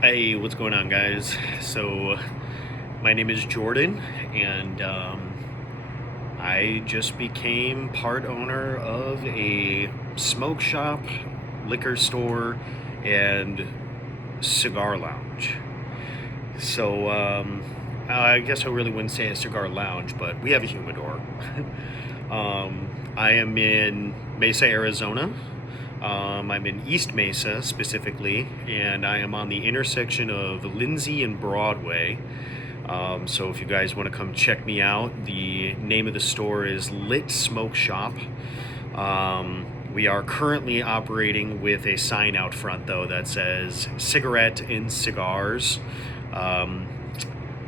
Hey, what's going on, guys? So, my name is Jordan, and I just became part owner of a smoke shop, liquor store, and cigar lounge. So, I guess I really wouldn't say a cigar lounge, but we have a humidor. I am in Mesa, Arizona. I'm in East Mesa specifically, and I am on the intersection of Lindsay and Broadway. So if you guys want to come check me out, the name of the store is Lit Smoke Shop. We are currently operating with a sign out front, though, that says cigarette and cigars. Um,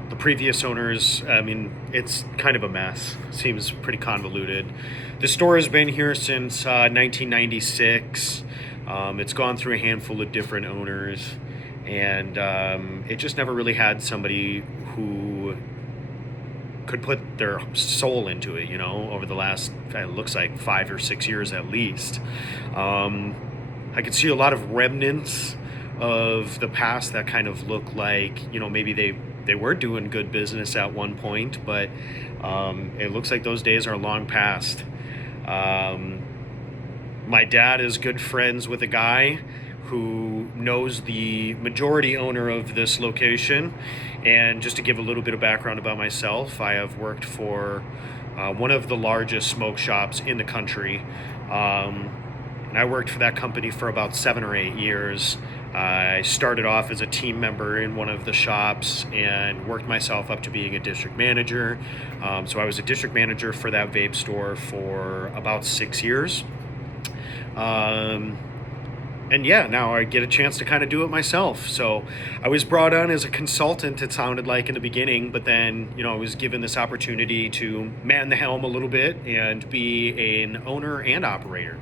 the previous owners, I mean, it's kind of a mess. Seems pretty convoluted. The store has been here since 1996. It's gone through a handful of different owners, and it just never really had somebody who could put their soul into it, over the last, it looks like 5 or 6 years at least. I could see a lot of remnants of the past that kind of look like, maybe they were doing good business at one point, but it looks like those days are long past. My dad is good friends with a guy who knows the majority owner of this location. And just to give a little bit of background about myself, I have worked for one of the largest smoke shops in the country. And I worked for that company for about 7 or 8 years. I started off as a team member in one of the shops and worked myself up to being a district manager. So I was a district manager for that vape store for about 6 years. And yeah, now I get a chance to kind of do it myself. So I was brought on as a consultant, it sounded like in the beginning, but then, I was given this opportunity to man the helm a little bit and be an owner and operator.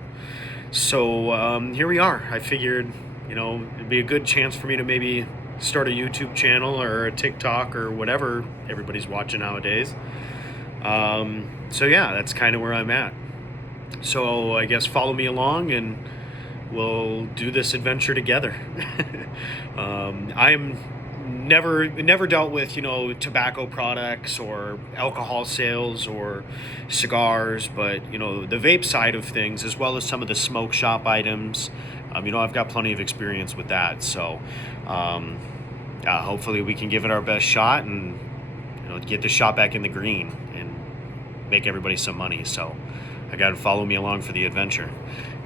So here we are. I figured, it'd be a good chance for me to maybe start a YouTube channel or a TikTok or whatever everybody's watching nowadays. So yeah, that's kind of where I'm at. So I guess follow me along and we'll do this adventure together. I'm never dealt with, tobacco products or alcohol sales or cigars, but, the vape side of things, as well as some of the smoke shop items, I've got plenty of experience with that. So hopefully we can give it our best shot and, get the shop back in the green and make everybody some money. So I got to follow me along for the adventure.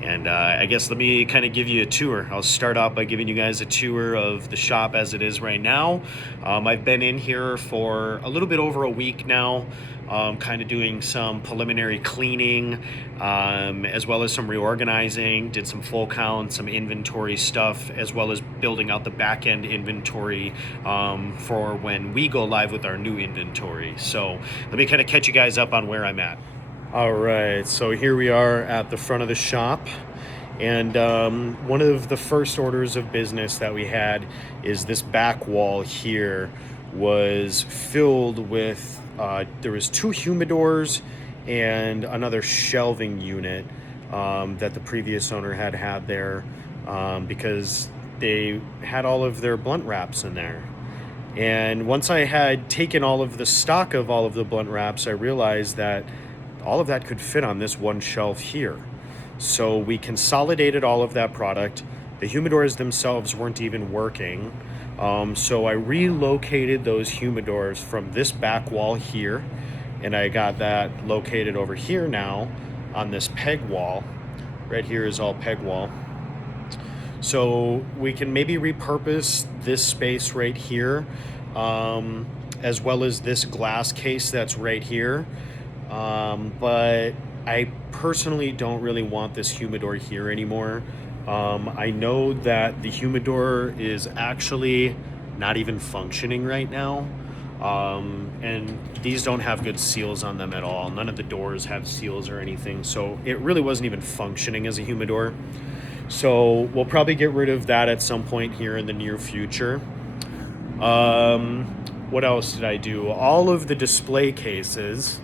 And I guess let me kind of give you a tour. I'll start off by giving you guys a tour of the shop as it is right now. I've been in here for a little bit over a week now, kind of doing some preliminary cleaning, as well as some reorganizing, did some full count, some inventory stuff, as well as building out the back end inventory for when we go live with our new inventory. So let me kind of catch you guys up on where I'm at. All right, so here we are at the front of the shop, and one of the first orders of business that we had is this back wall here was filled with, there was 2 humidors and another shelving unit that the previous owner had there because they had all of their blunt wraps in there. And once I had taken all of the stock of all of the blunt wraps, I realized that all of that could fit on this one shelf here. So we consolidated all of that product. The humidors themselves weren't even working. So I relocated those humidors from this back wall here, and I got that located over here now on this peg wall. Right here is all peg wall. So we can maybe repurpose this space right here, as well as this glass case that's right here. But I personally don't really want this humidor here anymore. I know that the humidor is actually not even functioning right now. And these don't have good seals on them at all. None of the doors have seals or anything. So it really wasn't even functioning as a humidor. So we'll probably get rid of that at some point here in the near future. What else did I do? All of the display cases,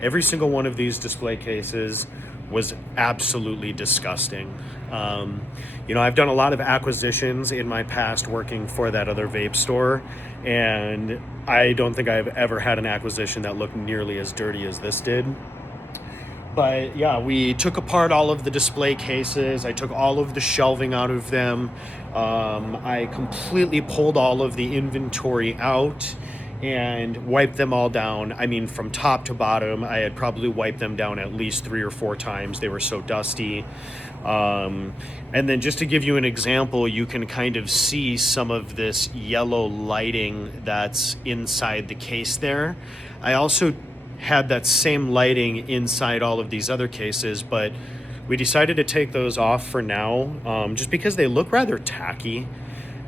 every single one of these display cases was absolutely disgusting. I've done a lot of acquisitions in my past working for that other vape store, and I don't think I've ever had an acquisition that looked nearly as dirty as this did. But yeah, we took apart all of the display cases. I took all of the shelving out of them. I completely pulled all of the inventory out and wiped them all down. I mean, from top to bottom, I had probably wiped them down at least 3 or 4 times. They were so dusty. And then just to give you an example, you can kind of see some of this yellow lighting that's inside the case there. I also had that same lighting inside all of these other cases, but we decided to take those off for now, just because they look rather tacky.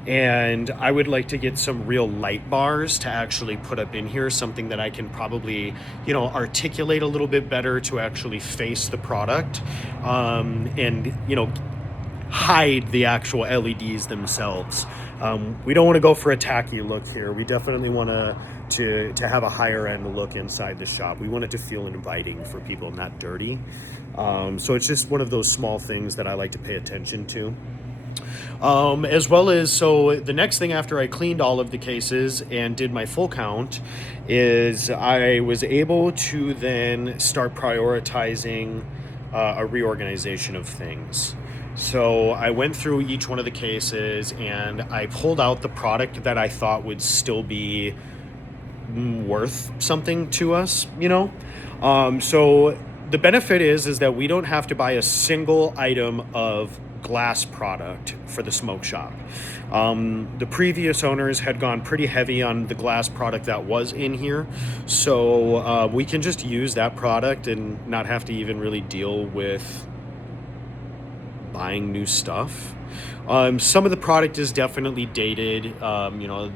And I would like to get some real light bars to actually put up in here, something that I can probably, articulate a little bit better to actually face the product, and, hide the actual LEDs themselves. We don't want to go for a tacky look here. We definitely want to have a higher end look inside the shop. We want it to feel inviting for people, not dirty. So it's just one of those small things that I like to pay attention to. As well as, so the next thing after I cleaned all of the cases and did my full count is I was able to then start prioritizing a reorganization of things. So I went through each one of the cases and I pulled out the product that I thought would still be worth something to us, So the benefit is that we don't have to buy a single item of glass product for the smoke shop. The previous owners had gone pretty heavy on the glass product that was in here, so we can just use that product and not have to even really deal with buying new stuff. Some of the product is definitely dated.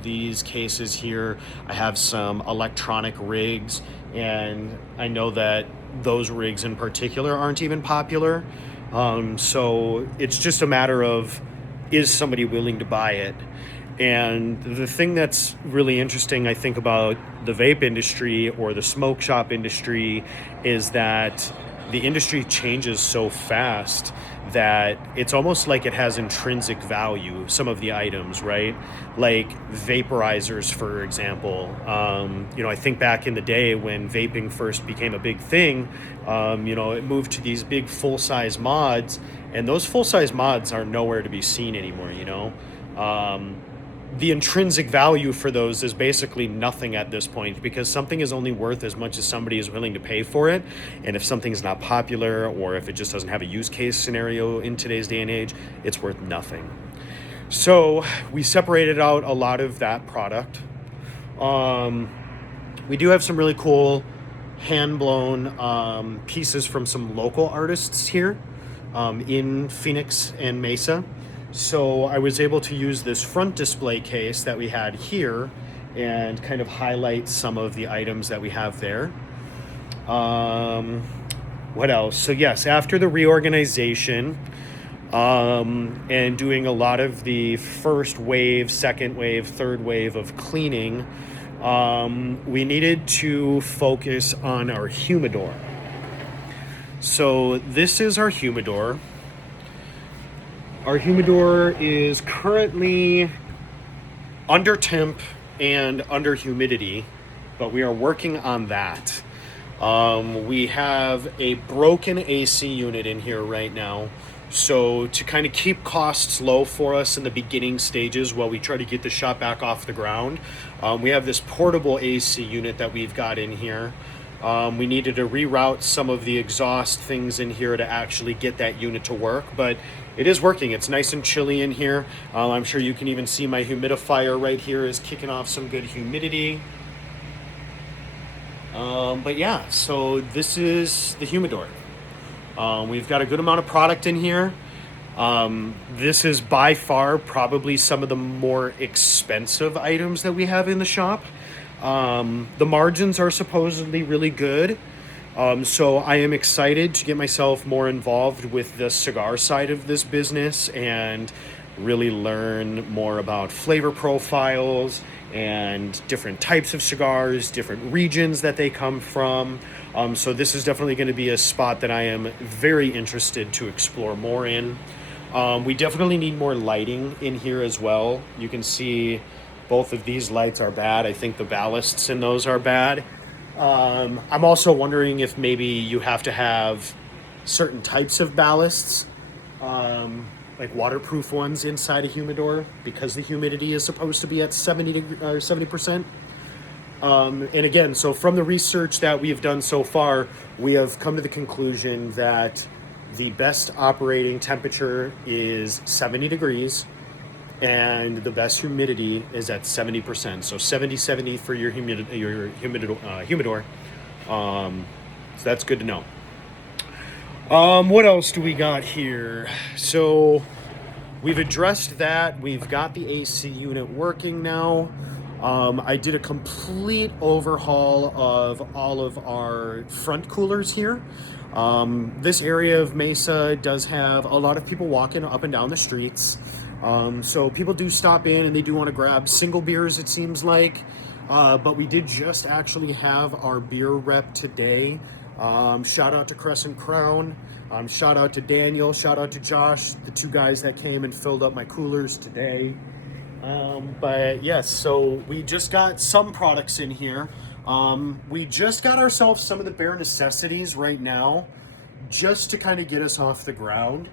These cases here, I have some electronic rigs, and I know that those rigs in particular aren't even popular. So it's just a matter of, is somebody willing to buy it? And the thing that's really interesting, I think, about the vape industry or the smoke shop industry is that the industry changes so fast that it's almost like it has intrinsic value, some of the items, right? Like vaporizers, for example. I think back in the day when vaping first became a big thing, it moved to these big full-size mods, and those full-size mods are nowhere to be seen anymore, The intrinsic value for those is basically nothing at this point, because something is only worth as much as somebody is willing to pay for it. And if something is not popular, or if it just doesn't have a use case scenario in today's day and age, it's worth nothing. So we separated out a lot of that product. We do have some really cool hand-blown pieces from some local artists here in Phoenix and Mesa. So I was able to use this front display case that we had here and kind of highlight some of the items that we have there. What else? So yes, after the reorganization and doing a lot of the first wave, second wave, third wave of cleaning, we needed to focus on our humidor. So this is our humidor. Our humidor is currently under temp and under humidity, but we are working on that. We have a broken AC unit in here right now. So to kind of keep costs low for us in the beginning stages while we try to get the shop back off the ground, we have this portable AC unit that we've got in here. We needed to reroute some of the exhaust things in here to actually get that unit to work, but it is working. It's nice and chilly in here. I'm sure you can even see my humidifier right here is kicking off some good humidity. But yeah, so this is the humidor. We've got a good amount of product in here. This is by far probably some of the more expensive items that we have in the shop. The margins are supposedly really good. So I am excited to get myself more involved with the cigar side of this business and really learn more about flavor profiles and different types of cigars, different regions that they come from. So this is definitely going to be a spot that I am very interested to explore more in. We definitely need more lighting in here as well. You can see both of these lights are bad. I think the ballasts in those are bad. I'm also wondering if maybe you have to have certain types of ballasts, like waterproof ones inside a humidor, because the humidity is supposed to be at 70%. And again, so from the research that we've done so far, we have come to the conclusion that the best operating temperature is 70 degrees and the best humidity is at 70%. So 70 for your humidor. So that's good to know. What else do we got here? So we've addressed that. We've got the AC unit working now. I did a complete overhaul of all of our front coolers here. This area of Mesa does have a lot of people walking up and down the streets. So people do stop in and they do want to grab single beers, it seems like. But we did just actually have our beer rep today. Shout out to Crescent Crown. Shout out to Daniel. Shout out to Josh, the two guys that came and filled up my coolers today. But yes, so we just got some products in here. We just got ourselves some of the bare necessities right now, just to kind of get us off the ground.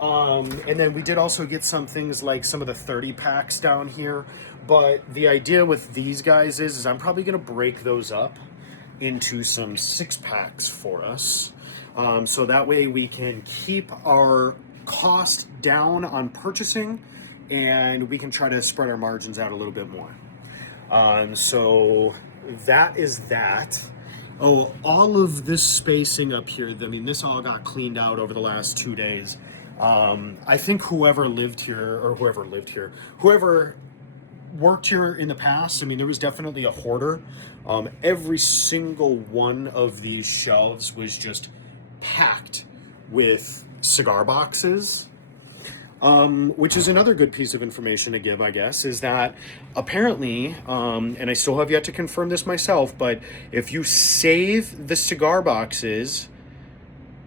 And then we did also get some things like some of the 30 packs down here. But the idea with these guys is I'm probably going to break those up into some 6 packs for us. So that way we can keep our cost down on purchasing and we can try to spread our margins out a little bit more. So that is that. Oh, all of this spacing up here, I mean, this all got cleaned out over the last 2 days. I think whoever worked here in the past, I mean, there was definitely a hoarder. Every single one of these shelves was just packed with cigar boxes. Which is another good piece of information to give, I guess, is that apparently, and I still have yet to confirm this myself, but if you save the cigar boxes,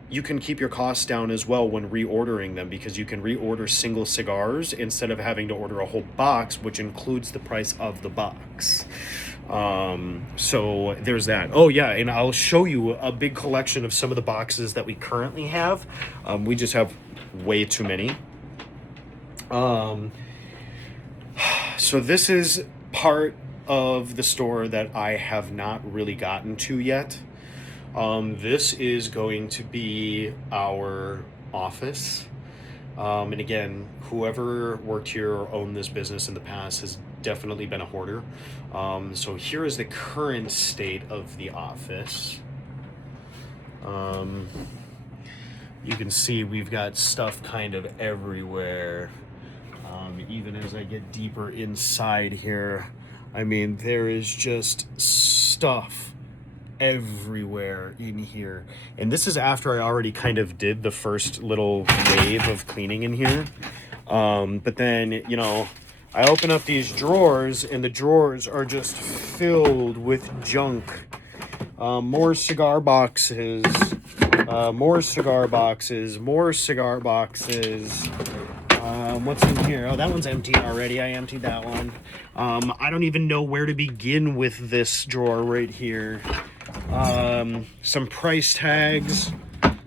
you can keep your costs down as well when reordering them, because you can reorder single cigars instead of having to order a whole box, which includes the price of the box. So there's that. Oh yeah, and I'll show you a big collection of some of the boxes that we currently have. We just have way too many. So this is part of the store that I have not really gotten to yet. This is going to be our office. And again, whoever worked here or owned this business in the past has definitely been a hoarder. So here is the current state of the office. You can see we've got stuff kind of everywhere. Even as I get deeper inside here, I mean, there is just stuff everywhere in here. And this is after I already kind of did the first little wave of cleaning in here. But then, you know, I open up these drawers and the drawers are just filled with junk. More cigar boxes, more cigar boxes, more cigar boxes. What's in here? Oh, that one's empty already. I emptied that one. I don't even know where to begin with this drawer right here. Some price tags,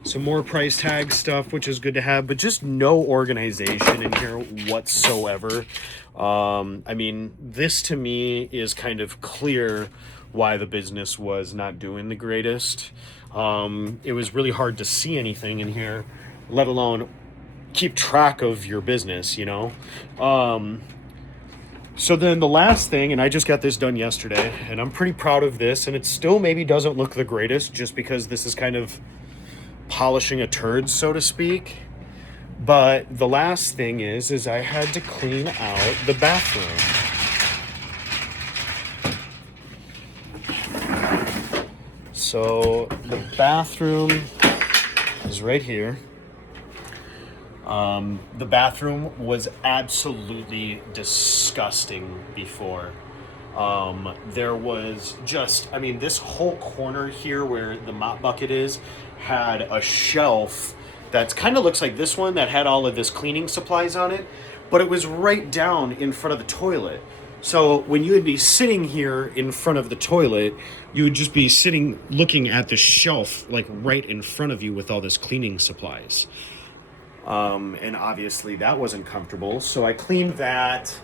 some more price tag stuff, which is good to have, but just no organization in here whatsoever. I mean, this to me is kind of clear why the business was not doing the greatest. It was really hard to see anything in here, let alone keep track of your business, you know? So then the last thing, and I just got this done yesterday, and I'm pretty proud of this, and it still maybe doesn't look the greatest just because this is kind of polishing a turd, so to speak. But the last thing is I had to clean out the bathroom. So the bathroom is right here. The bathroom was absolutely disgusting before. There was just, I mean, this whole corner here where the mop bucket is had a shelf that kind of looks like this one that had all of this cleaning supplies on it, but it was right down in front of the toilet. So when you would be sitting here in front of the toilet, you would just be sitting looking at the shelf like right in front of you with all this cleaning supplies. And obviously that wasn't comfortable. So I cleaned that.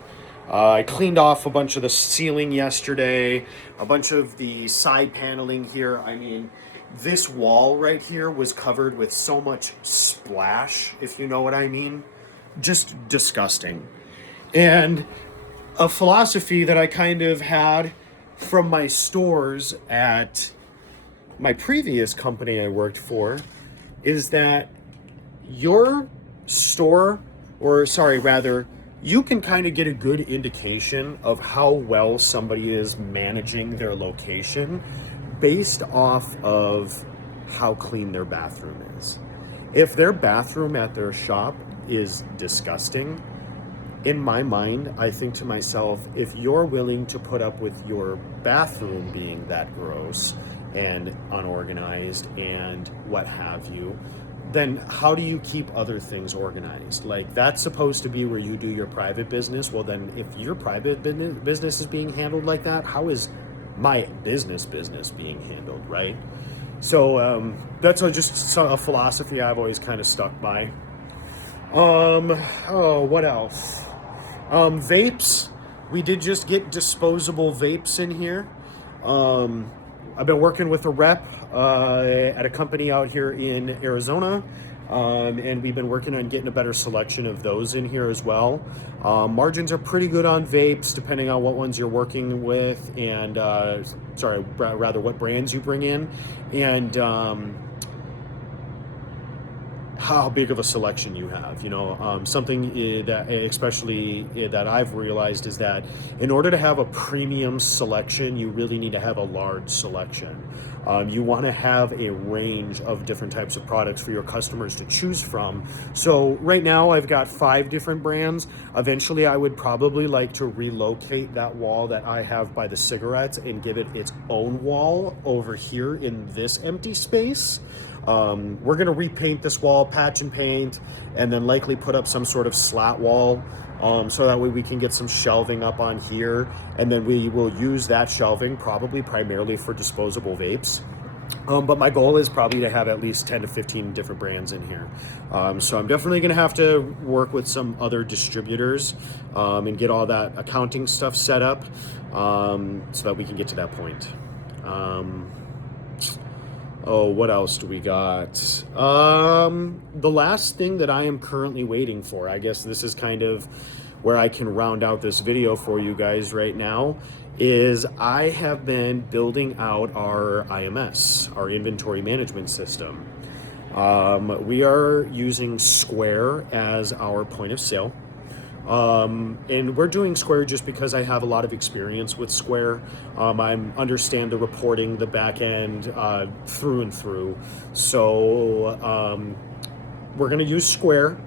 I cleaned off a bunch of the ceiling yesterday, a bunch of the side paneling here. I mean, this wall right here was covered with so much splash, if you know what I mean. Just disgusting. And a philosophy that I kind of had from my stores at my previous company I worked for is that your store, or sorry, rather, you can kind of get a good indication of how well somebody is managing their location based off of how clean their bathroom is. If their bathroom at their shop is disgusting, in my mind, I think to myself, if you're willing to put up with your bathroom being that gross and unorganized and what have you, then how do you keep other things organized? Like, that's supposed to be where you do your private business. Well, then if your private business is being handled like that, how is my business being handled, right? So that's just a philosophy I've always kind of stuck by. What else? Vapes. We did just get disposable vapes in here. I've been working with a rep at a company out here in Arizona, and we've been working on getting a better selection of those in here as well. Margins are pretty good on vapes, depending on what ones you're working with, and rather what brands you bring in, and how big of a selection you have. Something that especially that I've realized is that in order to have a premium selection, you really need to have a large selection. You want to have a range of different types of products for your customers to choose from. So right now I've got 5 different brands. Eventually I would probably like to relocate that wall that I have by the cigarettes and give it its own wall over here in this empty space. We're going to repaint this wall, patch and paint, and then likely put up some sort of slat wall, so that way we can get some shelving up on here, and then we will use that shelving probably primarily for disposable vapes. But my goal is probably to have at least 10 to 15 different brands in here. So I'm definitely going to have to work with some other distributors and get all that accounting stuff set up so that we can get to that point. What else do we got? The last thing that I am currently waiting for, I guess this is kind of where I can round out this video for you guys right now, is I have been building out our IMS, our inventory management system. We are using Square as our point of sale. And we're doing Square just because I have a lot of experience with Square. I understand the reporting, the back end, through and through. So we're going to use Square.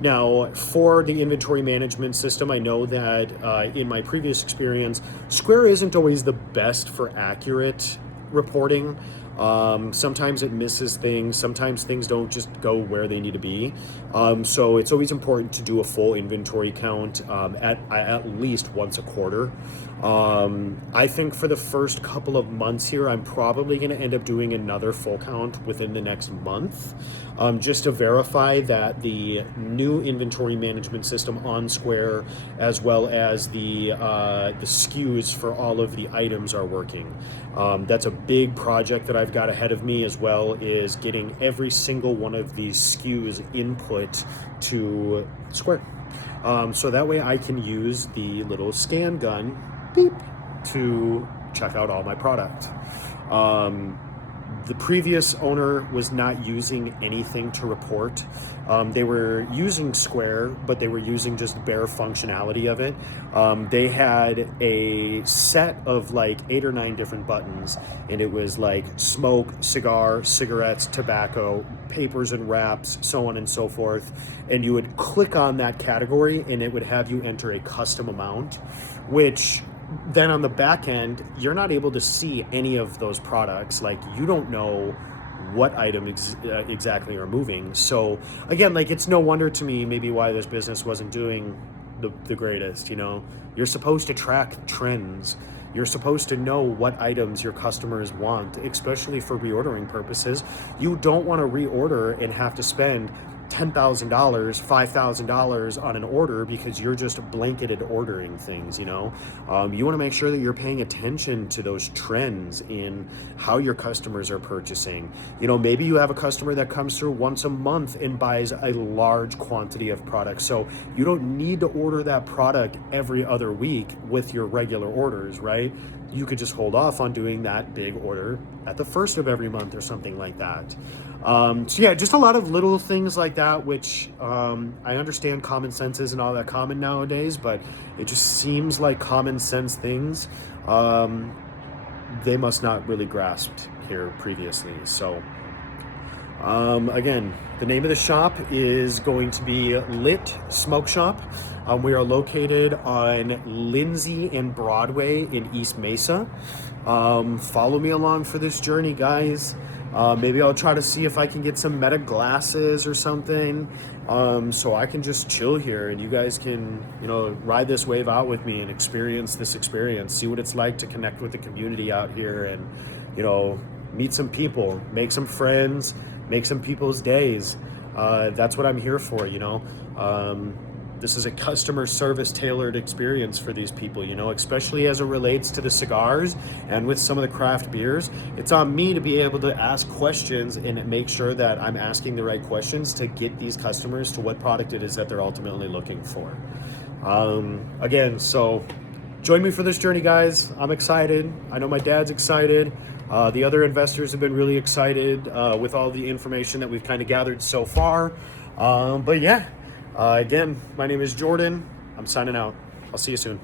Now, for the inventory management system, I know that in my previous experience, Square isn't always the best for accurate reporting. Sometimes it misses things. Sometimes things don't just go where they need to be. So it's always important to do a full inventory count at least once a quarter. I think for the first couple of months here, I'm probably going to end up doing another full count within the next month, just to verify that the new inventory management system on Square, as well as the SKUs for all of the items, are working. That's a big project that I've got ahead of me, as well as getting every single one of these SKUs input to Square. So that way I can use the little scan gun, beep, to check out all my product. The previous owner was not using anything to report. They were using Square, but they were using just bare functionality of it. They had a set of like 8 or 9 different buttons, and it was like smoke, cigar, cigarettes, tobacco, papers and wraps, so on and so forth. And you would click on that category, and it would have you enter a custom amount, which then on the back end, you're not able to see any of those products. Like, you don't know what item exactly are moving. So again, like, it's no wonder to me maybe why this business wasn't doing the greatest. You're supposed to track trends. You're supposed to know what items your customers want, especially for reordering purposes. You don't want to reorder and have to spend $10,000, $5,000 on an order because you're just blanketed ordering things. You want to make sure that you're paying attention to those trends in how your customers are purchasing. Maybe you have a customer that comes through once a month and buys a large quantity of products. So you don't need to order that product every other week with your regular orders, right? You could just hold off on doing that big order at the first of every month or something like that. So yeah, just a lot of little things like that, which I understand common sense isn't all that common nowadays, but it just seems like common sense things they must not really grasped here previously. So again, the name of the shop is going to be Lit Smoke Shop. We are located on Lindsay and Broadway in East Mesa. Follow me along for this journey, guys. Maybe I'll try to see if I can get some Meta glasses or something, so I can just chill here and you guys can, ride this wave out with me and experience this experience, see what it's like to connect with the community out here and, meet some people, make some friends, make some people's days. That's what I'm here for. This is a customer service tailored experience for these people, especially as it relates to the cigars and with some of the craft beers. It's on me to be able to ask questions and make sure that I'm asking the right questions to get these customers to what product it is that they're ultimately looking for. Again, so join me for this journey, guys. I'm excited. I know my dad's excited. The other investors have been really excited with all the information that we've kind of gathered so far. But yeah. Again, my name is Jordan. I'm signing out. I'll see you soon.